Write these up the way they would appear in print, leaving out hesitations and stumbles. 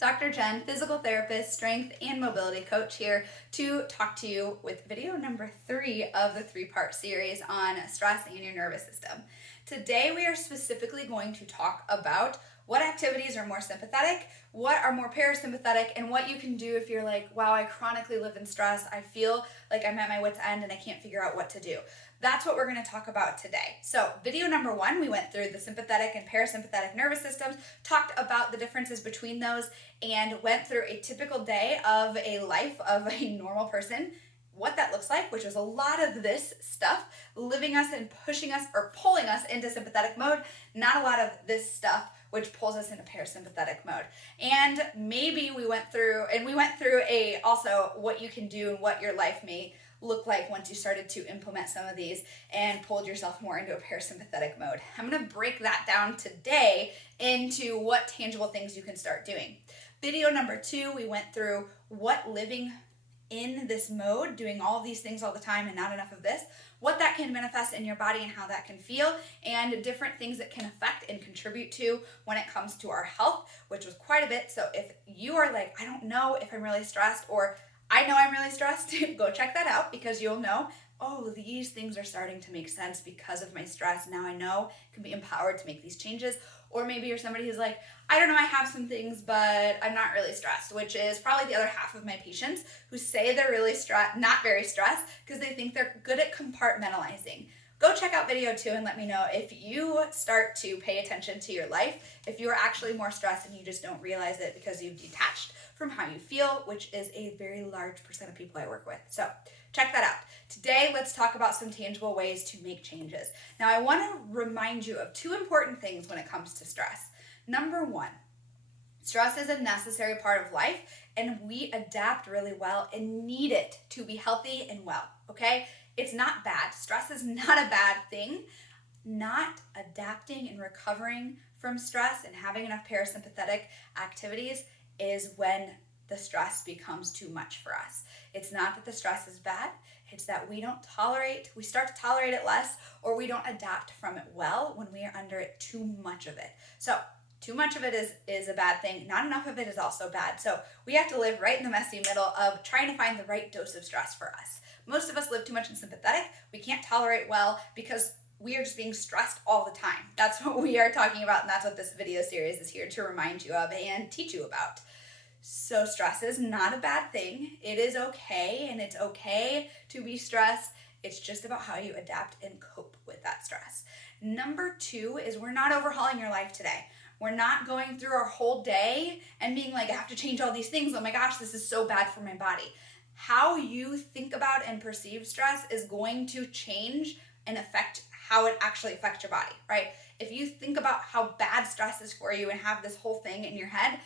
Dr. Jen, physical therapist, strength and mobility coach, here to talk to you with video number 3 of the 3-part series on stress and your nervous system. Today we are specifically going to talk about what activities are more sympathetic, what are more parasympathetic, and what you can do if you're like, wow, I chronically live in stress, I feel like I'm at my wit's end and I can't figure out what to do. That's what we're going to talk about today. So video number 1, we went through the sympathetic and parasympathetic nervous systems, talked about the differences between those, and went through a typical day of a life of a normal person, what that looks like, which was a lot of this stuff, living us and pushing us or pulling us into sympathetic mode, not a lot of this stuff, which pulls us into parasympathetic mode. And maybe we went through also what you can do and what your life may look like once you started to implement some of these and pulled yourself more into a parasympathetic mode. I'm going to break that down today into what tangible things you can start doing. Video number 2, we went through what living in this mode, doing all of these things all the time and not enough of this, what that can manifest in your body and how that can feel, and different things that can affect and contribute to when it comes to our health, which was quite a bit. So if you are like, I don't know if I'm really stressed, or I know I'm really stressed, go check that out, because you'll know, oh, these things are starting to make sense because of my stress. Now I know I can be empowered to make these changes. Or maybe you're somebody who's like, I don't know, I have some things, but I'm not really stressed, which is probably the other half of my patients who say they're really not very stressed because they think they're good at compartmentalizing. Go check out video 2 and let me know if you start to pay attention to your life, if you're actually more stressed and you just don't realize it because you've detached from how you feel, which is a very large % of people I work with. So check that out. Today, let's talk about some tangible ways to make changes. Now, I want to remind you of 2 important things when it comes to stress. Number 1, stress is a necessary part of life, and we adapt really well and need it to be healthy and well, okay? It's not bad. Stress is not a bad thing. Not adapting and recovering from stress and having enough parasympathetic activities is when the stress becomes too much for us. It's not that the stress is bad. It's that we start to tolerate it less, or we don't adapt from it well when we are under it too much of it. So too much of it is a bad thing. Not enough of it is also bad. So we have to live right in the messy middle of trying to find the right dose of stress for us. Most of us live too much in sympathetic. We can't tolerate well because we are just being stressed all the time. That's what we are talking about, and that's what this video series is here to remind you of and teach you about. So stress is not a bad thing. It is okay, and it's okay to be stressed. It's just about how you adapt and cope with that stress. Number 2 is we're not overhauling your life today. We're not going through our whole day and being like, I have to change all these things. Oh my gosh, this is so bad for my body. How you think about and perceive stress is going to change and affect how it actually affects your body, right? If you think about how bad stress is for you and have this whole thing in your head,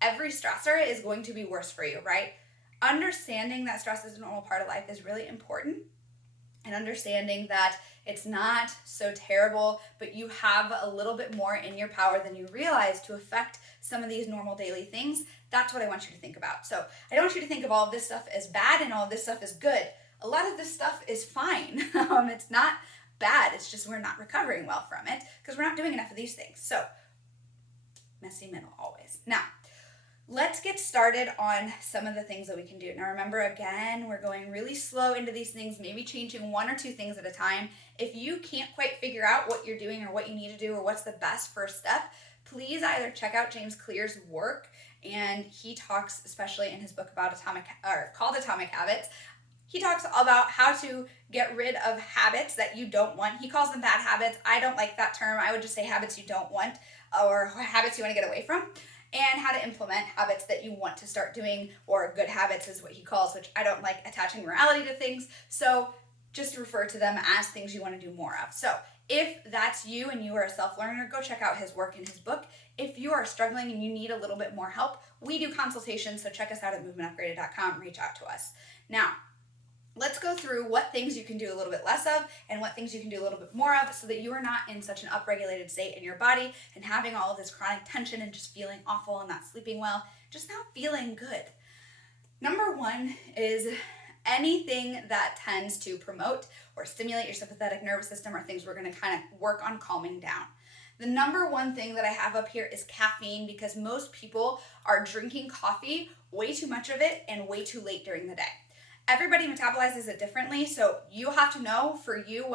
every stressor is going to be worse for you, right? Understanding that stress is a normal part of life is really important, and understanding that it's not so terrible, but you have a little bit more in your power than you realize to affect some of these normal daily things. That's what I want you to think about. So I don't want you to think of all of this stuff as bad and all of this stuff as good. A lot of this stuff is fine. It's not bad. It's just we're not recovering well from it because we're not doing enough of these things. So messy middle always. Now, let's get started on some of the things that we can do. Now remember, again, we're going really slow into these things, maybe changing 1 or 2 things at a time. If you can't quite figure out what you're doing or what you need to do or what's the best first step, please either check out James Clear's work, and he talks, especially in his book about called Atomic Habits, he talks about how to get rid of habits that you don't want. He calls them bad habits. I don't like that term. I would just say habits you don't want, or habits you want to get away from, and how to implement habits that you want to start doing, or good habits is what he calls, which I don't like attaching morality to things. So just refer to them as things you want to do more of. So if that's you and you are a self-learner, go check out his work in his book. If you are struggling and you need a little bit more help, we do consultations, so check us out at movementupgraded.com, reach out to us. Now, let's go through what things you can do a little bit less of and what things you can do a little bit more of so that you are not in such an upregulated state in your body and having all of this chronic tension and just feeling awful and not sleeping well, just not feeling good. Number 1 is anything that tends to promote or stimulate your sympathetic nervous system are things we're going to kind of work on calming down. The number one thing that I have up here is caffeine, because most people are drinking coffee, way too much of it, and way too late during the day. Everybody metabolizes it differently, so you have to know for you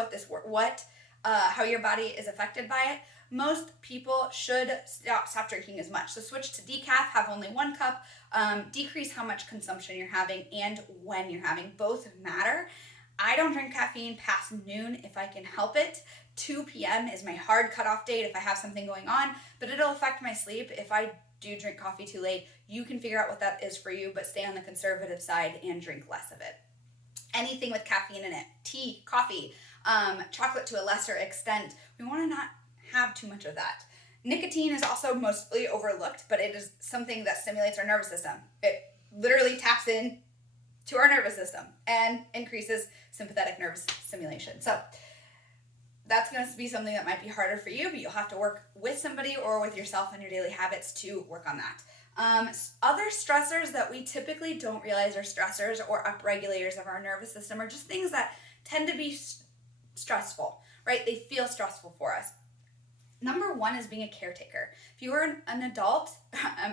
how your body is affected by it. Most people should stop drinking as much. So switch to decaf, have only 1 cup, decrease how much consumption you're having and when you're having. Both matter. I don't drink caffeine past noon if I can help it. 2 p.m. is my hard cutoff date if I have something going on, but it'll affect my sleep if I do drink coffee too late. You can figure out what that is for you, but stay on the conservative side and drink less of it. Anything with caffeine in it, tea, coffee, chocolate to a lesser extent, we want to not have too much of that. Nicotine is also mostly overlooked, but it is something that stimulates our nervous system. It literally taps in to our nervous system and increases sympathetic nervous stimulation. So that's going to be something that might be harder for you, but you'll have to work with somebody or with yourself and your daily habits to work on that. Other stressors that we typically don't realize are stressors or upregulators of our nervous system are just things that tend to be stressful, right? They feel stressful for us. Number one is being a caretaker. If you are an adult,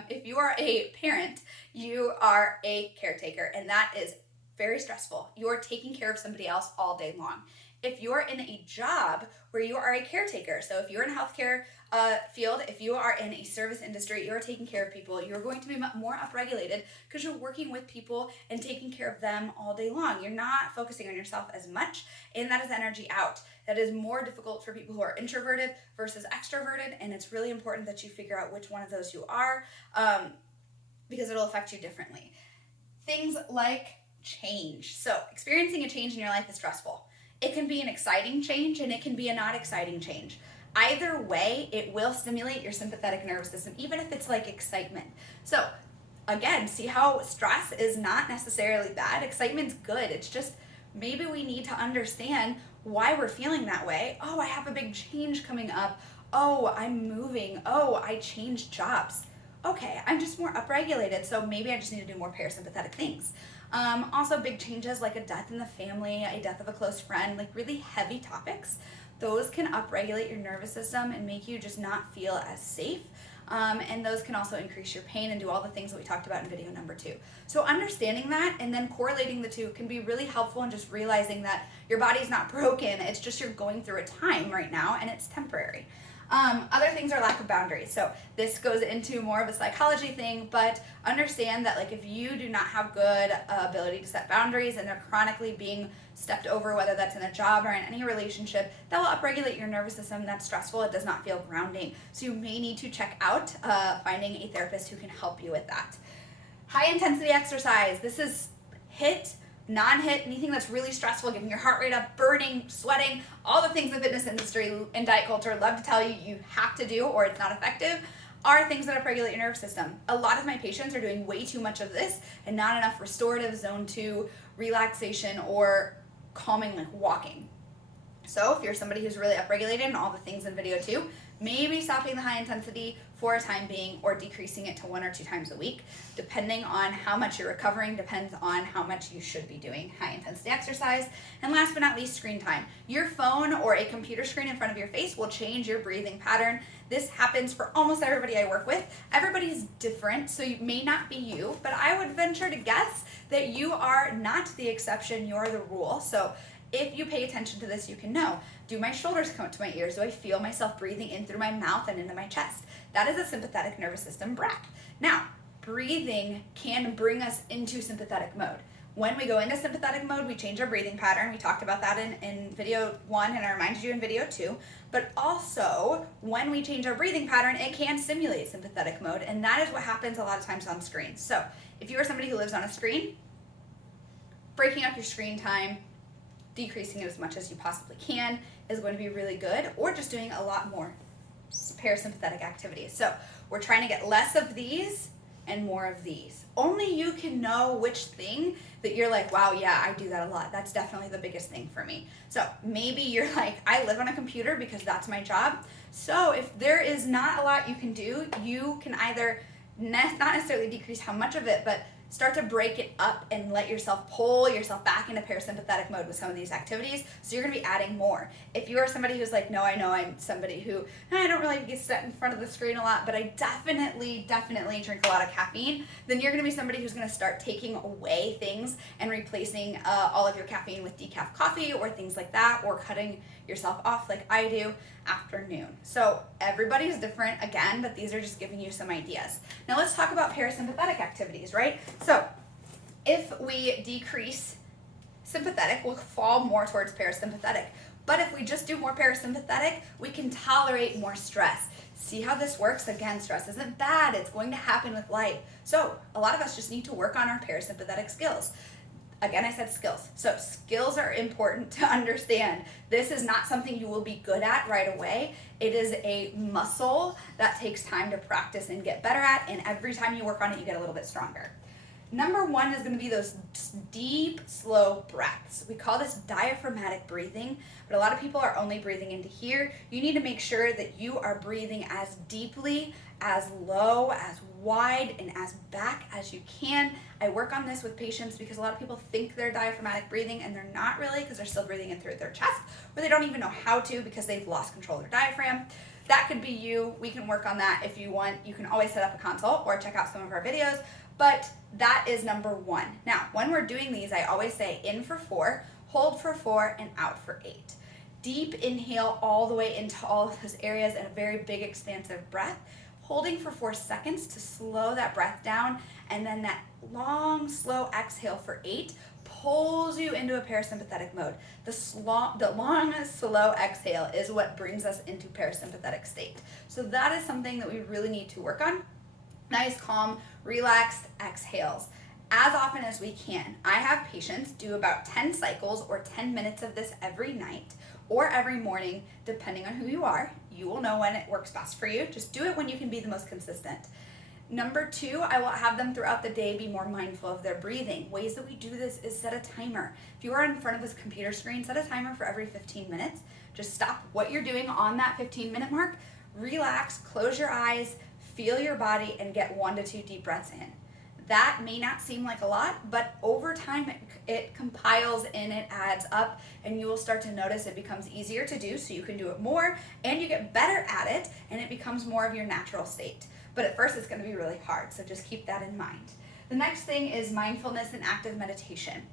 if you are a parent, you are a caretaker, and that is very stressful. You are taking care of somebody else all day long. If you're in a job where you are a caretaker, so if you're in a healthcare field, if you are in a service industry, you're taking care of people, you're going to be more upregulated because you're working with people and taking care of them all day long. You're not focusing on yourself as much, and that is energy out. That is more difficult for people who are introverted versus extroverted, and it's really important that you figure out which one of those you are, because it'll affect you differently. Things like change. So experiencing a change in your life is stressful. It can be an exciting change and it can be a not exciting change. Either way, it will stimulate your sympathetic nervous system, even if it's like excitement. So again, see how stress is not necessarily bad. Excitement's good. It's just maybe we need to understand why we're feeling that way. Oh, I have a big change coming up. Oh, I'm moving. Oh, I changed jobs. Okay, I'm just more upregulated, so maybe I just need to do more parasympathetic things. Also big changes like a death in the family, a death of a close friend, like really heavy topics. Those can upregulate your nervous system and make you just not feel as safe. And those can also increase your pain and do all the things that we talked about in video number 2. So understanding that and then correlating the two can be really helpful in just realizing that your body's not broken. It's just you're going through a time right now and it's temporary. Other things are lack of boundaries. So this goes into more of a psychology thing, but understand that like if you do not have good ability to set boundaries and they're chronically being stepped over, whether that's in a job or in any relationship, that will upregulate your nervous system. That's stressful. It does not feel grounding. So you may need to check out finding a therapist who can help you with that. High intensity exercise. This is HIIT, non-HIIT, anything that's really stressful, getting your heart rate up, burning, sweating, all the things the fitness industry and diet culture love to tell you you have to do or it's not effective, are things that upregulate your nervous system. A lot of my patients are doing way too much of this and not enough restorative zone 2 relaxation or calming like walking. So if you're somebody who's really upregulated and all the things in video 2, maybe stopping the high intensity for a time being or decreasing it to 1 or 2 times a week, depending on how much you're recovering, depends on how much you should be doing high intensity exercise. And last but not least, screen time. Your phone or a computer screen in front of your face will change your breathing pattern. This happens for almost everybody I work with. Everybody's different, so it may not be you, but I would venture to guess that you are not the exception, you're the rule. So if you pay attention to this, you can know, do my shoulders come up to my ears? Do I feel myself breathing in through my mouth and into my chest? That is a sympathetic nervous system breath. Now, breathing can bring us into sympathetic mode. When we go into sympathetic mode, we change our breathing pattern. We talked about that in video 1 and I reminded you in video 2. But also, when we change our breathing pattern, it can stimulate sympathetic mode, and that is what happens a lot of times on screens. So if you are somebody who lives on a screen, breaking up your screen time, decreasing it as much as you possibly can is going to be really good, or just doing a lot more parasympathetic activities. So we're trying to get less of these and more of these. Only you can know which thing that you're like, wow, yeah, I do that a lot. That's definitely the biggest thing for me. So maybe you're like, I live on a computer because that's my job. So if there is not a lot you can do, you can either not necessarily decrease how much of it, but start to break it up and let yourself pull yourself back into parasympathetic mode with some of these activities. So you're going to be adding more. If you are somebody who's like, no, I know I'm somebody who, I don't really get set in front of the screen a lot, but I definitely drink a lot of caffeine, then you're going to be somebody who's going to start taking away things and replacing all of your caffeine with decaf coffee or things like that, or cutting yourself off like I do afternoon. So everybody's different again, but these are just giving you some ideas. Now let's talk about parasympathetic activities, right? So if we decrease sympathetic, we'll fall more towards parasympathetic. But if we just do more parasympathetic, we can tolerate more stress. See how this works? Again, stress isn't bad. It's going to happen with life. So a lot of us just need to work on our parasympathetic skills. Again, I said skills. So skills are important to understand. This is not something you will be good at right away. It is a muscle that takes time to practice and get better at, and every time you work on it, you get a little bit stronger. Number one is going to be those deep, slow breaths. We call this diaphragmatic breathing, but a lot of people are only breathing into here. You need to make sure that you are breathing as deeply, as low, as wide, and as back as you can. I work on this with patients because a lot of people think they're diaphragmatic breathing and they're not really, because they're still breathing in through their chest, or they don't even know how to because they've lost control of their diaphragm. That could be you. We can work on that if you want. You can always set up a consult or check out some of our videos, but that is number one. Now, when we're doing these, I always say in for 4, hold for 4, and out for 8. Deep inhale all the way into all of those areas and a very big expansive breath. Holding for 4 seconds to slow that breath down, and then that long, slow exhale for 8 pulls you into a parasympathetic mode. The long, slow exhale is what brings us into parasympathetic state. So that is something that we really need to work on. Nice, calm, relaxed exhales as often as we can. I have patients do about 10 cycles or 10 minutes of this every night or every morning, depending on who you are. You will know when it works best for you. Just do it when you can be the most consistent. Number 2, I will have them throughout the day be more mindful of their breathing. Ways that we do this is set a timer. If you are in front of this computer screen, set a timer for every 15 minutes. Just stop what you're doing on that 15-minute mark, relax, close your eyes, feel your body, and get 1 to 2 deep breaths in. That may not seem like a lot, but over time it compiles and it adds up, and you will start to notice it becomes easier to do, so you can do it more and you get better at it, and it becomes more of your natural state. But at first it's going to be really hard, so just keep that in mind. The next thing is mindfulness and active meditation.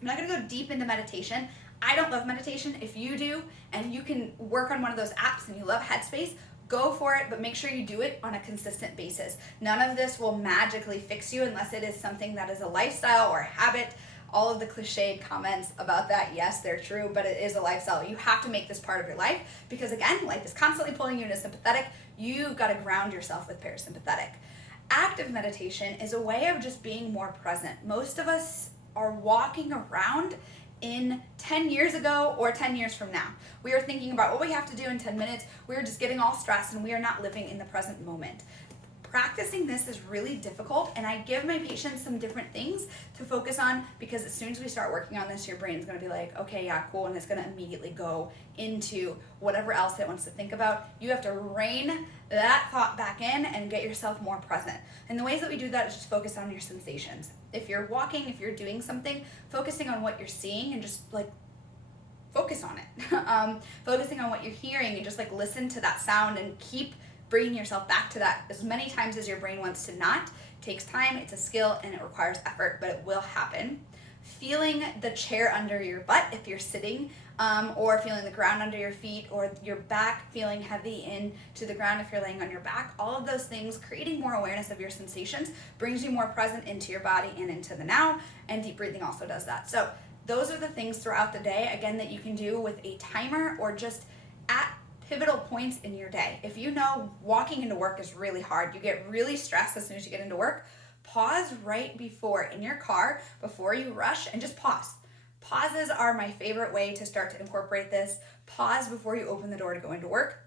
I'm not going to go deep into meditation. I don't love meditation. If you do and you can work on one of those apps and you love Headspace, go for it, but make sure you do it on a consistent basis. None of this will magically fix you unless it is something that is a lifestyle or a habit. All of the cliched comments about that, yes, they're true, but it is a lifestyle. You have to make this part of your life because, again, life is constantly pulling you into sympathetic. You've got to ground yourself with parasympathetic. Active meditation is a way of just being more present. Most of us are walking around in 10 years ago or 10 years from now. We are thinking about what we have to do in 10 minutes. We're just getting all stressed and we are not living in the present moment. Practicing this is really difficult, and I give my patients some different things to focus on, because as soon as we start working on this, your brain's going to be like, okay, yeah, cool, and it's going to immediately go into whatever else it wants to think about. You have to rein that thought back in and get yourself more present. And the ways that we do that is just focus on your sensations. If you're walking, if you're doing something, focusing on what you're seeing and just like focus on it. Focusing on what you're hearing and just like listen to that sound and keep bringing yourself back to that as many times as your brain wants to not. It takes time, it's a skill, and it requires effort, but it will happen. Feeling the chair under your butt if you're sitting, or feeling the ground under your feet, or your back feeling heavy into the ground if you're laying on your back. All of those things, creating more awareness of your sensations, brings you more present into your body and into the now, and deep breathing also does that. So those are the things throughout the day, again, that you can do with a timer or just at pivotal points in your day. If you know walking into work is really hard, you get really stressed as soon as you get into work, pause right before in your car, before you rush, and just pause. Pauses are my favorite way to start to incorporate this. Pause before you open the door to go into work.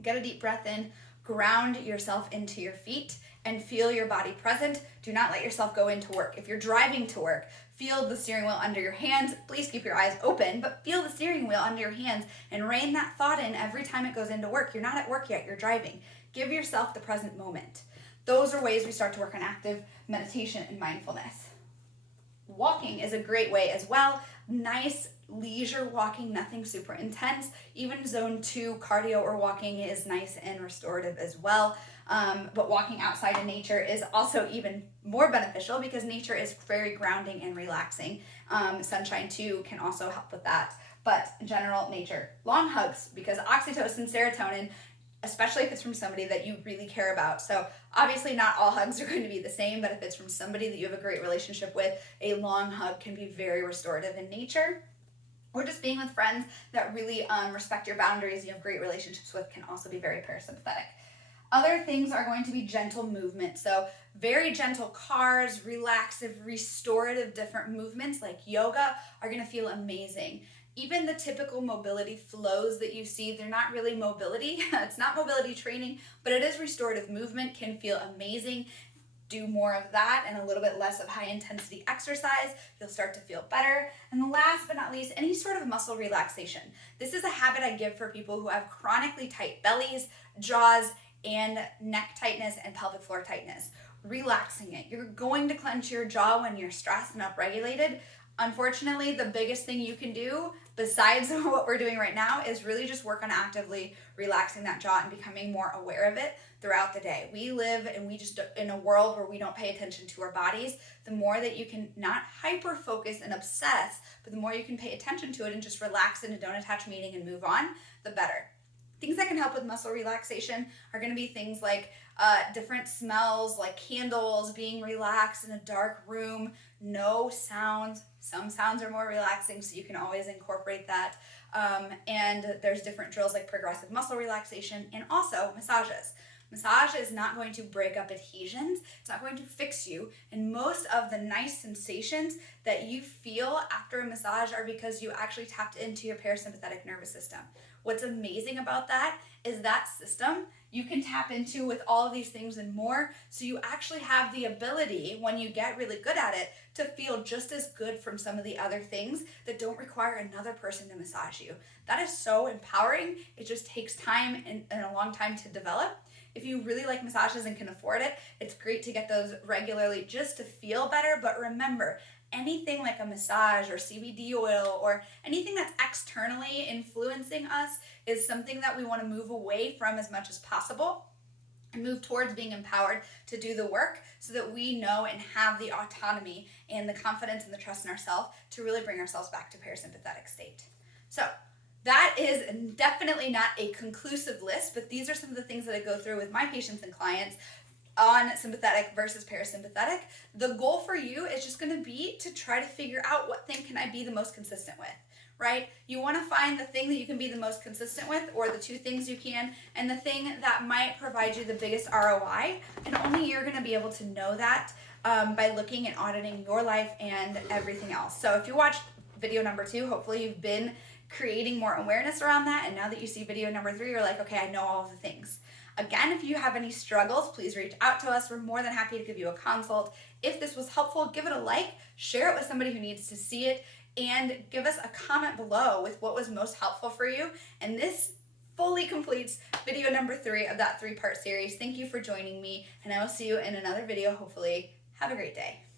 Get a deep breath in, ground yourself into your feet, and feel your body present. Do not let yourself go into work. If you're driving to work, feel the steering wheel under your hands. Please keep your eyes open, but feel the steering wheel under your hands and rein that thought in every time it goes into work. You're not at work yet, you're driving. Give yourself the present moment. Those are ways we start to work on active meditation and mindfulness. Walking is a great way as well. Nice leisure walking, nothing super intense. Even zone 2 cardio or walking is nice and restorative as well. But walking outside in nature is also even more beneficial because nature is very grounding and relaxing. Sunshine too can also help with that. But in general, nature. Long hugs, because oxytocin, serotonin, especially if it's from somebody that you really care about. So obviously not all hugs are going to be the same, but if it's from somebody that you have a great relationship with, a long hug can be very restorative in nature. Or just being with friends that really respect your boundaries, you have great relationships with, can also be very parasympathetic. Other things are going to be gentle movement. So very gentle cars, relaxive, restorative, different movements like yoga are going to feel amazing. Even the typical mobility flows that you see, they're not really mobility. It's not mobility training, but it is restorative movement, can feel amazing. Do more of that and a little bit less of high intensity exercise, you'll start to feel better. And last but not least, any sort of muscle relaxation. This is a habit I give for people who have chronically tight bellies, jaws, and neck tightness and pelvic floor tightness. Relaxing it. You're going to clench your jaw when you're stressed and upregulated. Unfortunately, the biggest thing you can do, besides what we're doing right now, is really just work on actively relaxing that jaw and becoming more aware of it throughout the day. We live in a world where we don't pay attention to our bodies. The more that you can not hyper focus and obsess, but the more you can pay attention to it and just relax it and don't attach meaning and move on, the better. Things that can help with muscle relaxation are going to be things like different smells, like candles, being relaxed in a dark room, no sounds. Some sounds are more relaxing, so you can always incorporate that. And there's different drills like progressive muscle relaxation and also massages. Massage is not going to break up adhesions. It's not going to fix you. And most of the nice sensations that you feel after a massage are because you actually tapped into your parasympathetic nervous system. What's amazing about that is that system you can tap into with all of these things and more. So you actually have the ability, when you get really good at it, to feel just as good from some of the other things that don't require another person to massage you. That is so empowering. It just takes time and a long time to develop. If you really like massages and can afford it, it's great to get those regularly just to feel better. But remember, anything like a massage or CBD oil or anything that's externally influencing us is something that we want to move away from as much as possible and move towards being empowered to do the work so that we know and have the autonomy and the confidence and the trust in ourselves to really bring ourselves back to parasympathetic state. So that is definitely not a conclusive list, but these are some of the things that I go through with my patients and clients on sympathetic versus parasympathetic. The goal for you is just going to be to try to figure out what thing can I be the most consistent with, right? You want to find the thing that you can be the most consistent with, or the two things you can, and the thing that might provide you the biggest ROI, and only you're going to be able to know that by looking and auditing your life and everything else. So if you watched video number 2, hopefully you've been creating more awareness around that, and now that you see video number 3, you're like, okay, I know all of the things. Again, if you have any struggles, please reach out to us. We're more than happy to give you a consult. If this was helpful, give it a like, share it with somebody who needs to see it, and give us a comment below with what was most helpful for you. And this fully completes video number 3 of that 3-part series. Thank you for joining me, and I will see you in another video, hopefully. Have a great day.